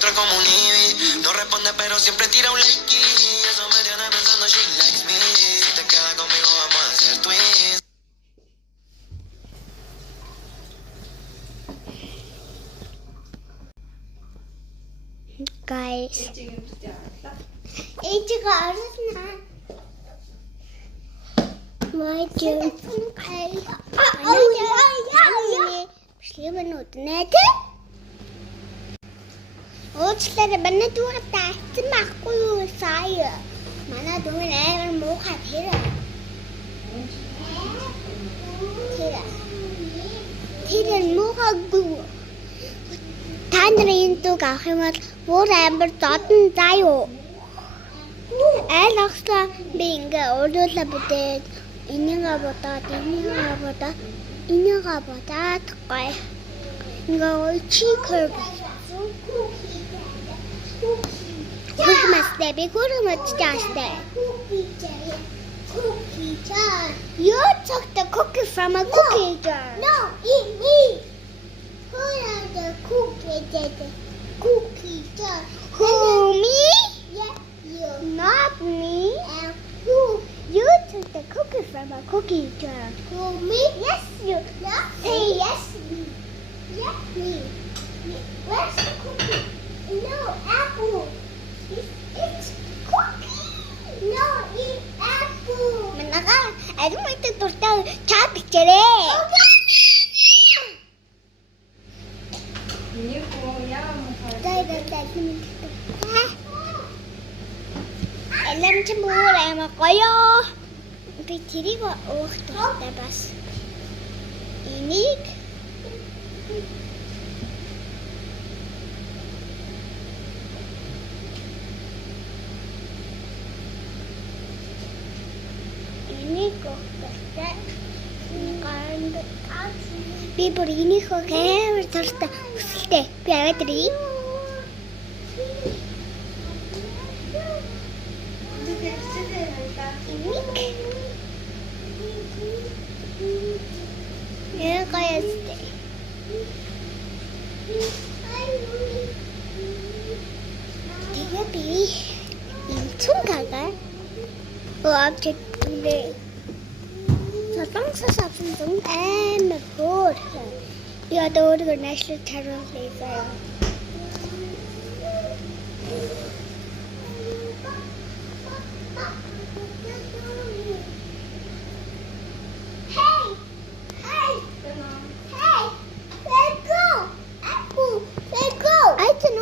Como un Ivy, no responde pero siempre tira un like. Eso me tiene pensando she likes me. Si te quedas conmigo vamos a hacer twins. Guys, ээжигээ оруулна. Мой жин. Бичлэгнүүд нэ. Уучлаарай манай дүүгээ таацсан байхгүй юу сая. Манай дүү амар муухай тэр. Тэр муухай гүү. Тандрын дүүг авах юм бол бүр амар зодон заа юу. Айлгасла би ингээ өөрөөлө бүтээд энийгээ бодоод гой. Ингээ чикер. Хурмастай би хурмастай. Cookie jar. You took the cookie from a cookie jar. No, eat me. Who are the cookie jar? Who, me? Yes, you. Not me. And who? You took the cookie from a cookie jar. Who, me? Yes, you. Yes. Say yes, me. Yes, me. Where's the cookie? No, apple. It's cookie. No, eat apple. Manaka, I don't want to tell chap today. Alam чи бүр амар гоё. Би тэрийг уух туфтаа бас. Энийг гохтой. Би бүр энийг амар туртай хүсэлтэй. Би аваад ирье. Я каясте. Тэгээ би цунгага object today. Солонгосоос авсан зам амар хөөр. Я дөөргөр national terror laser.